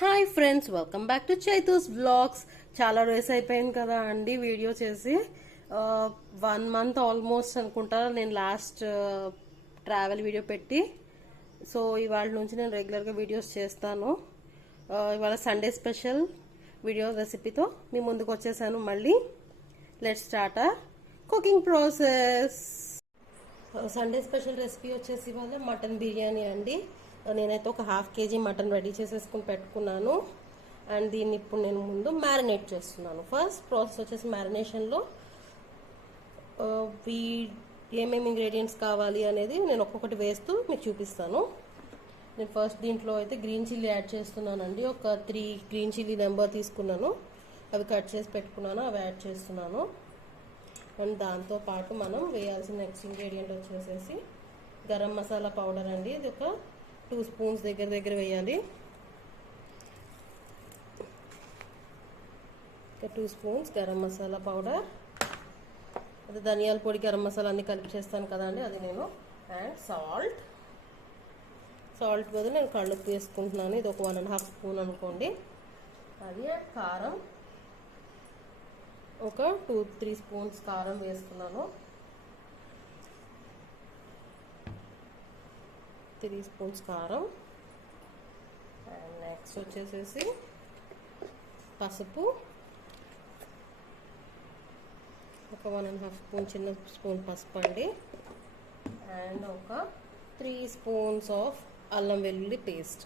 Hi friends, welcome back to Chaitu's vlogs. చాలా days అయిపోయింది కదా అండి వీడియో చేసి. 1 మంత్ ఆల్మోస్ట్ అనుకుంటా నేను లాస్ట్ ట్రావెల్ వీడియో పెట్టి. సో ఇవాళ నుంచి నేను రెగ్యులర్గా వీడియోస్ చేస్తాను. ఇవాళ సండే స్పెషల్ వీడియో రెసిపీతో మీ ముందుకు వచ్చేసాను మళ్ళీ. Let's start cooking process. Sunday special recipe వచ్చేసి ఇవాళ మటన్ బిర్యానీ అండి. నేనైతే ఒక 1/2 kg మటన్ రెడీ చేసేసుకుని పెట్టుకున్నాను. అండ్ దీన్ని ఇప్పుడు నేను ముందు మ్యారినేట్ చేస్తున్నాను. ఫస్ట్ ప్రాసెస్ వచ్చేసి మ్యారినేషన్లో ఏమేమి ఇంగ్రీడియంట్స్ కావాలి అనేది నేను ఒక్కొక్కటి వేస్తూ మీకు చూపిస్తాను. నేను ఫస్ట్ దీంట్లో అయితే గ్రీన్ చిల్లీ యాడ్ చేస్తున్నానండి. ఒక 3 గ్రీన్ చిల్లీ నెంబర్ తీసుకున్నాను, అవి కట్ చేసి పెట్టుకున్నాను, అవి యాడ్ చేస్తున్నాను. అండ్ దాంతోపాటు మనం వేయాల్సిన నెక్స్ట్ ఇంగ్రీడియంట్ వచ్చేసేసి గరం మసాలా పౌడర్ అండి. ఇది ఒక 2 స్పూన్స్ దగ్గర వేయాలి. ఒక 2 స్పూన్స్ గరం మసాలా పౌడర్. అది ధనియాల పొడి, గరం మసాలా అన్ని కలిపి చేస్తాను కదండి, అది నేను. అండ్ సాల్ట్ బదులు నేను కళ్ళుప్పు వేసుకుంటున్నాను. ఇది ఒక 1.5 స్పూన్ అనుకోండి. అది కారం ఒక 2-3 స్పూన్స్ కారం వేసుకున్నాను. 3 స్పూన్స్ కారం. అండ్ నెక్స్ట్ వచ్చేసేసి పసుపు ఒక 1.5 స్పూన్, చిన్న స్పూన్ పసుపు అండి. అండ్ ఒక 3 స్పూన్స్ ఆఫ్ అల్లం వెల్లుల్లి పేస్ట్.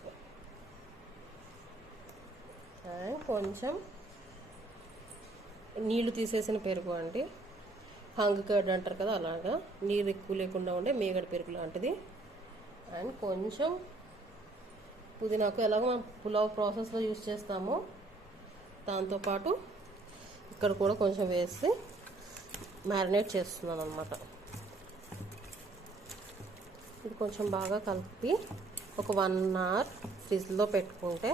అండ్ కొంచెం నీళ్లు తీసేసిన పెరుగు అండి. హంగ్ కర్డ్ అంటారు కదా, అలాగా నీరు ఎక్కువ లేకుండా ఉండే మేగడ పెరుగు లాంటిది. అండ్ కొంచెం పుదీనాకు ఎలాగో మనం పులావ్ ప్రాసెస్లో యూజ్ చేస్తామో దాంతోపాటు ఇక్కడ కూడా కొంచెం వేసి మ్యారినేట్ చేస్తున్నాను అనమాట. ఇది కొంచెం బాగా కలిపి ఒక 1 అవర్ ఫ్రిడ్జ్లో పెట్టుకుంటే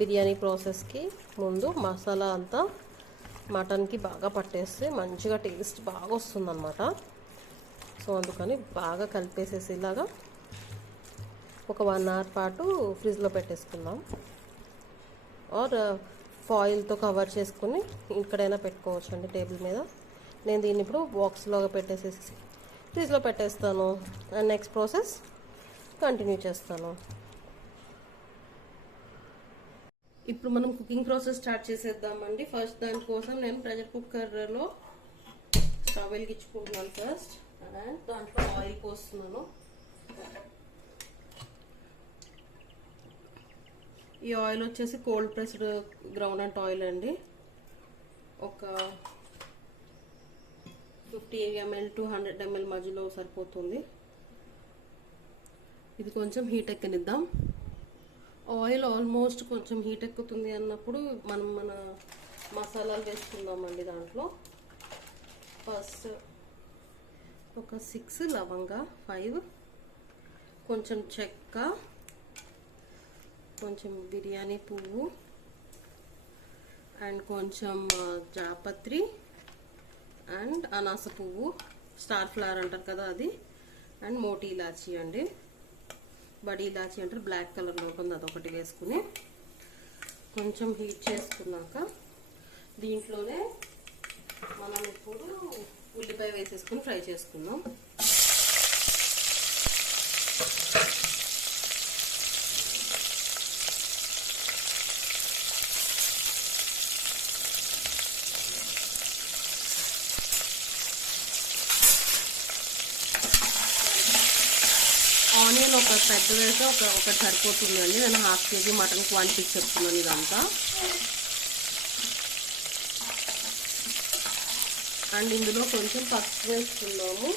బిర్యానీ ప్రాసెస్కి ముందు మసాలా అంతా మటన్కి బాగా పట్టేస్తే మంచిగా టేస్ట్ బాగా వస్తుందన్నమాట. సో అందుకని బాగా కలిపేసేసి ఇలాగా ఒక 1 అవర్ పాటు ఫ్రిడ్జ్లో పెట్టేసుకుందాం. ఆర్ ఫాయిల్తో కవర్ చేసుకుని ఇక్కడైనా పెట్టుకోవచ్చు అండి, టేబుల్ మీద. నేను దీన్ని ఇప్పుడు బాక్స్లోగా పెట్టేసేసి ఫ్రిడ్జ్లో పెట్టేస్తాను. అండ్ నెక్స్ట్ ప్రాసెస్ కంటిన్యూ చేస్తాను. ఇప్పుడు మనం కుకింగ్ ప్రాసెస్ స్టార్ట్ చేసేద్దామండి. ఫస్ట్ దానికోసం నేను ప్రెషర్ కుక్కర్లో స్టవ్ వెలిగించుకుంటున్నాను ఫస్ట్. అండ్ దాంట్లో ఆయిల్ పోస్తున్నాను. ఈ ఆయిల్ వచ్చేసి cold pressed groundnut oil అండి. ఒక 50 ml to 100 ml మధ్యలో సరిపోతుంది. ఇది కొంచెం హీట్ ఎక్కనిద్దాం. ఆయిల్ ఆల్మోస్ట్ కొంచెం హీట్ ఎక్కుతుంది అన్నప్పుడు మనం మన మసాలాలు వేసుకుందామండి. దాంట్లో ఫస్ట్ ఒక 6 లవంగా, 5 కొంచెం చెక్క, కొంచెం బిర్యానీ పువ్వు, అండ్ కొంచెం జాపత్రి, అండ్ అనాస పువ్వు, స్టార్ ఫ్లవర్ అంటారు కదా అది, అండ్ మోటీ ఇలాచీ అండి. బడి ఇలాచీ అంటారు, బ్లాక్ కలర్లో ఉంటుంది, అదొకటి వేసుకుని కొంచెం హీట్ చేసుకున్నాక దీంట్లోనే మనం ఇప్పుడు ఉల్లిపాయ వేసేసుకుని ఫ్రై చేసుకుందాం. ఆనియన్ ఒక పెద్ద వేస్తే ఒకటి సరిపోతుందండి. నేను 1/2 kg మటన్ క్వాంటిటీ చెప్తున్నాను ఇదంతా. అండ్ ఇందులో కొంచెం పసుపు వేసుకున్నాము.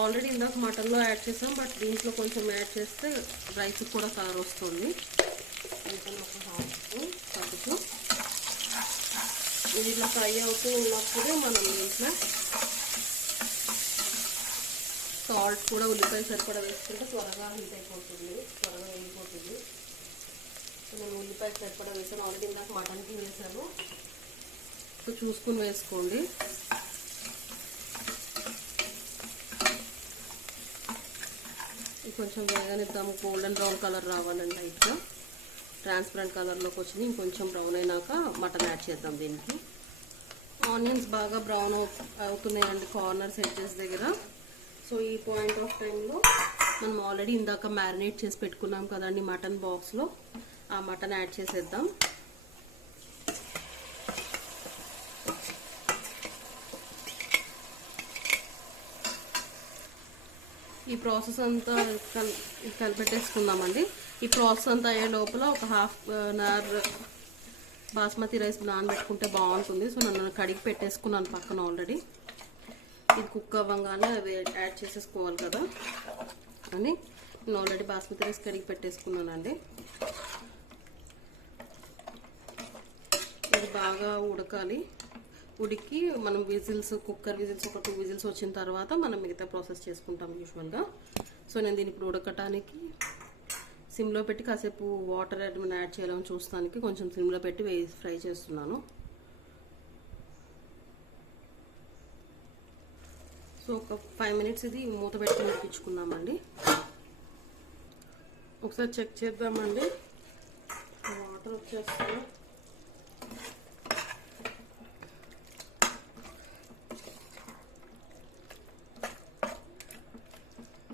ఆల్రెడీ ఇందాక మటన్లో యాడ్ చేసాం, బట్ దీంట్లో కొంచెం యాడ్ చేస్తే రైస్కి కూడా కలర్ వస్తుంది. ఇంకా ఒక 1/2 స్పూన్ పసుపు. ఇది ఇట్లా ఫ్రై అవుతూ ఉన్నప్పుడే మనం దీంట్లో సాల్ట్ కూడా ఉల్లిపాయ సరిపడా వేసుకుంటే త్వరగా హీట్ అయిపోతుంది, త్వరగా వేగిపోతుంది. నేను ఉల్లిపాయ సరిపడా వేసాను, ఆల్రెడీ ఇందాక మటన్కి వేసాను. సో చూసుకుని వేసుకోండి. కొంచెం వేగనిద్దాము. గోల్డెన్ బ్రౌన్ కలర్ రావాలండి. లైట్గా ట్రాన్స్పరెంట్ కలర్లోకి వచ్చింది. ఇంకొంచెం బ్రౌన్ అయినాక మటన్ యాడ్ చేద్దాం దీనికి. ఆనియన్స్ బాగా బ్రౌన్ అవుతున్నాయండి కార్నర్స్ ఎడ్జెస్ దగ్గర. సో ఈ పాయింట్ ఆఫ్ టైంలో మనం ఆల్రెడీ ఇందాక మ్యారినేట్ చేసి పెట్టుకున్నాం కదండి మటన్ బాక్స్లో, ఆ మటన్ యాడ్ చేసేద్దాం. ఈ ప్రాసెస్ అంతా కలిపెట్టేసుకుందామండి. ఈ ప్రాసెస్ అంతా అయ్యే లోపల ఒక half an hour basmati rice నానబెట్టుకుంటే బాగుంటుంది. సో నన్ను కడిగి పెట్టేసుకున్నాను పక్కన ఆల్రెడీ. ఇది కుక్ అవ్వగానే అవి యాడ్ చేసేసుకోవాలి కదా అని నేను ఆల్రెడీ బాస్మతి రైస్ కడిగి పెట్టేసుకున్నానండి. ఇది బాగా ఉడకాలి. ఉడికి మనం విజిల్స్, కుక్కర్ విజిల్స్ ఒక 2 విజిల్స్ వచ్చిన తర్వాత మనం మిగతా ప్రాసెస్ చేసుకుంటాం యూజువల్గా. సో నేను దీన్ని ఇప్పుడు ఉడకటానికి సిమ్లో పెట్టి కాసేపు వాటర్ ఏమైనా యాడ్ చేయాలని చూస్తానికి కొంచెం సిమ్లో పెట్టి ఫ్రై చేస్తున్నాను. సో ఒక 5 మినిట్స్ ఇది మూత పెట్టి ఉడికించుకుందామండి. ఒకసారి చెక్ చేద్దామండి. వాటర్ వచ్చేస్తాయి.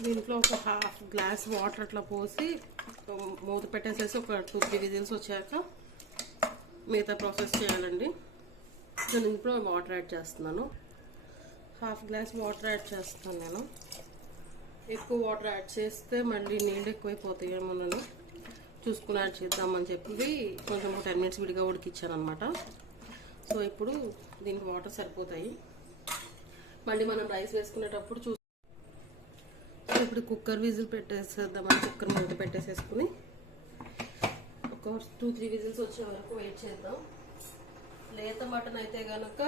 దీంట్లో ఒక హాఫ్ గ్లాస్ వాటర్ అట్లా పోసి మూత పెట్టేసేసి ఒక 2-3 విజిల్స్ వచ్చాక మిగతా ప్రాసెస్ చేయాలండి. సో నేను ఇప్పుడు వాటర్ యాడ్ చేస్తున్నాను. హాఫ్ గ్లాస్ వాటర్ యాడ్ చేస్తాను నేను. ఎక్కువ వాటర్ యాడ్ చేస్తే మళ్ళీ నీళ్ళు ఎక్కువైపోతాయేమోనని చూసుకుని యాడ్ చేద్దామని చెప్పి కొంచెం 10 మినిట్స్ విడిగా ఉడికిచ్చాను అనమాట. సో ఇప్పుడు దీనికి వాటర్ సరిపోతాయి. మళ్ళీ మనం రైస్ వేసుకునేటప్పుడు ఇప్పుడు కుక్కర్ విజిల్ పెట్టేసేద్దామని కుక్కర్ మూత పెట్టేసేసుకుని ఒక 2-3 విజిల్స్ వచ్చే వరకు వెయిట్ చేద్దాం. లేత మటన్ అయితే కనుక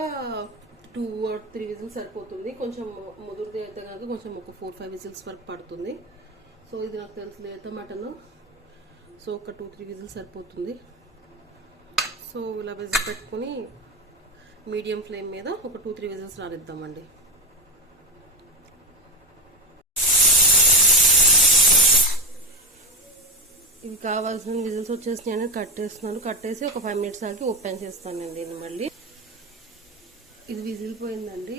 2 or 3 విజిల్స్ సరిపోతుంది. కొంచెం ముదురుది అయితే కనుక కొంచెం ఒక 4-5 విజిల్స్ వరకు పడుతుంది. సో ఇది నాకు తెలుసు లేత మటన్. సో ఒక 2-3 విజిల్స్ సరిపోతుంది. సో ఇలా విజిల్ పెట్టుకుని మీడియం ఫ్లేమ్ మీద ఒక 2-3 విజిల్స్ రానిద్దామండి. ఇవి కావాల్సిన విజిల్స్ వచ్చేసి నేను కట్టేస్తున్నాను. కట్టేసి ఒక 5 మినిట్స్ ఆగి ఓపెన్ చేస్తానండి నేను మళ్ళీ. ఇది విజిల్ పోయిందండి.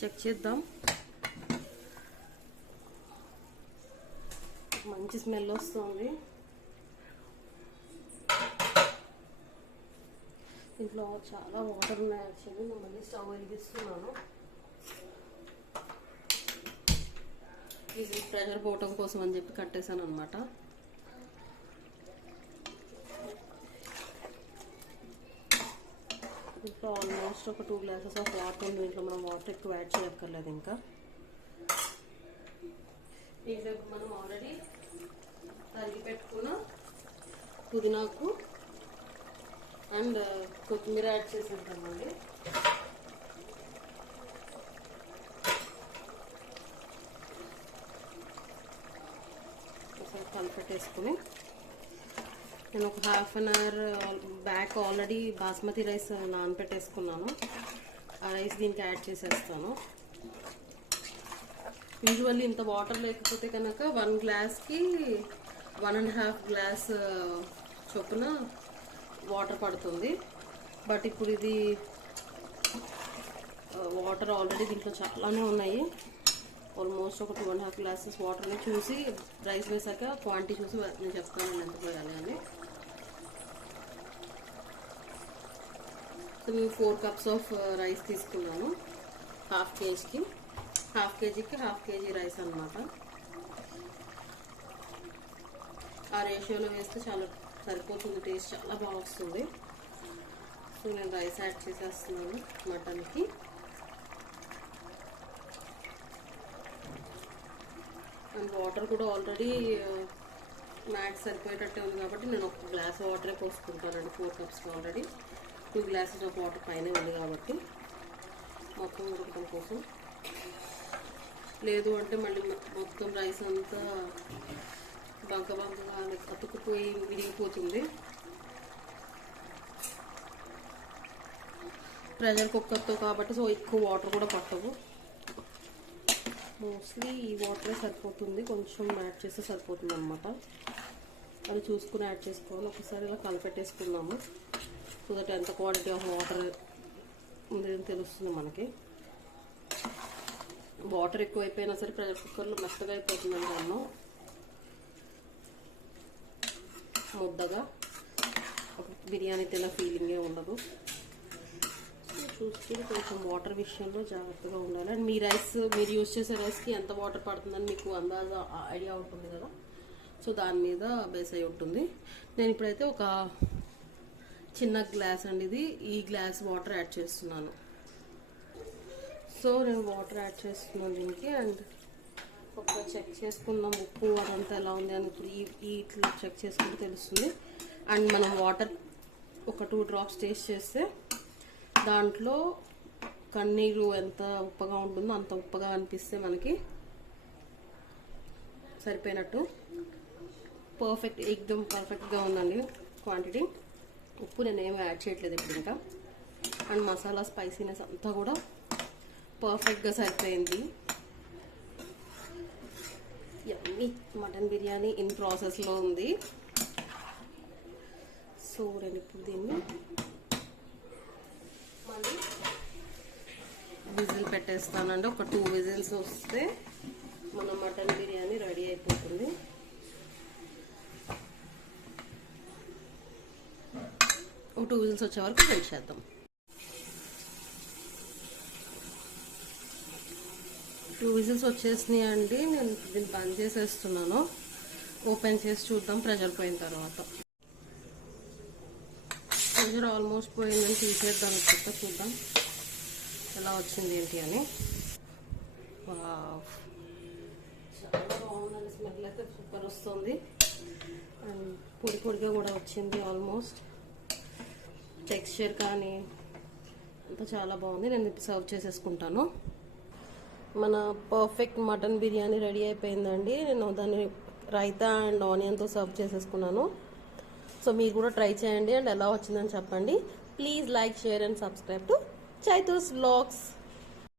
చెక్ చేద్దాం. మంచి స్మెల్ వస్తుంది. ఇంట్లో చాలా వాటర్ ఉన్నాయి. యాక్చువల్లీ నేను మళ్ళీ స్టవ్ వెలిగిస్తున్నాను. విజిల్ ప్రెషర్ పోవటం కోసం అని చెప్పి కట్టేశాను అనమాట. ఇంట్లో ఆల్మోస్ట్ ఒక 2 గ్లాసెస్ ఆఫ్ వాటర్ ఉంది. దీంట్లో మనం వాటర్ ఎక్కువ యాడ్ చేయక్కర్లేదు. ఇంకా దీంట్లో మనం ఆల్రెడీ తరిగి పెట్టుకున్న పుదీనాకు అండ్ కొత్తిమీర యాడ్ చేసేద్దామండి. ఒకసారి కలిపెట్టేసుకుని నేను ఒక half an hour back already basmati rice నానబెట్టేసుకున్నాను. ఆ రైస్ దీనికి యాడ్ చేసేస్తాను. యూజువల్లీ ఇంత వాటర్ లేకపోతే కనుక 1 గ్లాస్కి 1.5 గ్లాస్ చొప్పున వాటర్ పడుతుంది. బట్ ఇప్పుడు ఇది వాటర్ ఆల్రెడీ దీంట్లో చాలానే ఉన్నాయి. ఆల్మోస్ట్ ఒక 2.5 గ్లాసెస్ వాటర్ని చూసి రైస్ వేసాక క్వాంటిటీ చూసి నేను చెప్తాను ఎంత పోయాలి అని. సో నేను 4 కప్స్ ఆఫ్ రైస్ తీసుకున్నాను. హాఫ్ కేజీకి హాఫ్ కేజీ రైస్ అనమాట. ఆ రేషియోలో వేస్తే చాలా సరిపోతుంది. టేస్ట్ చాలా బాగా వస్తుంది. సో నేను రైస్ యాడ్ చేసేస్తున్నాను మటన్కి. అండ్ వాటర్ కూడా ఆల్రెడీ మ్యాక్స్ సరిపోయేటట్టే ఉంది కాబట్టి నేను ఒక గ్లాస్ వాటరే పోసుకుంటానండి. 4 cups already 2 glasses of water పైన ఉంది కాబట్టి మొత్తం ఉడకడం కోసం. లేదు అంటే మళ్ళీ మొత్తం రైస్ అంతా బంకగా అతుక్కుపోయి విరిగిపోతుంది. ప్రెషర్ కుక్కర్తో కాబట్టి సో ఎక్కువ వాటర్ కూడా పట్టవు. మోస్ట్లీ ఈ వాటరే సరిపోతుంది, కొంచెం యాడ్ చేస్తే సరిపోతుంది అనమాట. అది చూసుకుని యాడ్ చేసుకోవాలి. ఒకసారి ఇలా కలిపెట్టేసుకున్నాము, సో దట్ ఎంత క్వాంటిటీ ఆఫ్ వాటర్ ఉందని తెలుస్తుంది మనకి. వాటర్ ఎక్కువైపోయినా సరే ప్రెషర్ కుక్కర్లో మెత్తగా అయిపోతుందండి అన్నం, ముద్దగా బిర్యానీ తిన్న ఫీలింగే ఉండదు. సో చూసుకుని కొంచెం వాటర్ విషయంలో జాగ్రత్తగా ఉండాలి. అండ్ మీ రైస్, మీరు యూజ్ చేసే రైస్కి ఎంత వాటర్ పడుతుందని మీకు అందాజా ఐడియా ఉంటుంది కదా, సో దాని మీద బేస్ అయి ఉంటుంది. నేను ఇప్పుడైతే ఒక చిన్న గ్లాస్ అండి ఇది, ఈ గ్లాస్ వాటర్ యాడ్ చేస్తున్నాను. సో నేను వాటర్ యాడ్ చేస్తున్నాను దీనికి. అండ్ ఒక చెక్ చేసుకుందాం ఉప్పు అదంతా ఎలా ఉంది అని. ఇప్పుడు ఇట్లా చెక్ చేసుకుంటే తెలుస్తుంది. అండ్ మనం వాటర్ ఒక 2 డ్రాప్స్ టేస్ట్ చేస్తే దాంట్లో కన్నీరు ఎంత ఉప్పగా ఉంటుందో అంత ఉప్పగా అనిపిస్తే మనకి సరిపోయినట్టు. పర్ఫెక్ట్, ఎక్దమ్ పర్ఫెక్ట్గా ఉందండి క్వాంటిటీ. ఉప్పు నేను ఏమీ యాడ్ చేయట్లేదు ఇప్పుడు ఇంకా. అండ్ మసాలా స్పైసీనెస్ అంతా కూడా పర్ఫెక్ట్గా సరిపోయింది. యమ్మీ మటన్ బిర్యానీ ఇన్ ప్రాసెస్లో ఉంది. సో నేను ఇప్పుడు దీన్ని మళ్ళీ విజిల్ పెట్టేస్తానండి. ఒక 2 విజిల్స్ వస్తే మన మటన్ బిర్యానీ రెడీ అయిపోతుంది. ఒక 2 విజిల్స్ వచ్చే వరకు వెయిట్ చేద్దాం. 2 విజిల్స్ వచ్చేసినాయి అండి. నేను దీన్ని బంద్ చేసేస్తున్నాను. ఓపెన్ చేసి చూద్దాం ప్రెషర్ పోయిన తర్వాత. ప్రెషర్ ఆల్మోస్ట్ పోయిందని తీసేద్దాం. ఇప్పుడు చూద్దాం ఎలా వచ్చింది ఏంటి అని. చాలా బాగుందండి, స్మెల్ అయితే సూపర్ వస్తుంది. అండ్ పొడి పొడిగా కూడా వచ్చింది ఆల్మోస్ట్. టెక్స్చర్ కానీ అంతా చాలా బాగుంది. నేను ఇప్పుడు సర్వ్ చేసేసుకుంటాను. మన పర్ఫెక్ట్ మటన్ బిర్యానీ రెడీ అయిపోయిందండి. నేను దాన్ని రైతా అండ్ ఆనియన్తో సర్వ్ చేసేసుకున్నాను. సో మీరు కూడా ట్రై చేయండి అండ్ ఎలా వచ్చిందని చెప్పండి. Please like, share and subscribe to Chaitu's vlogs.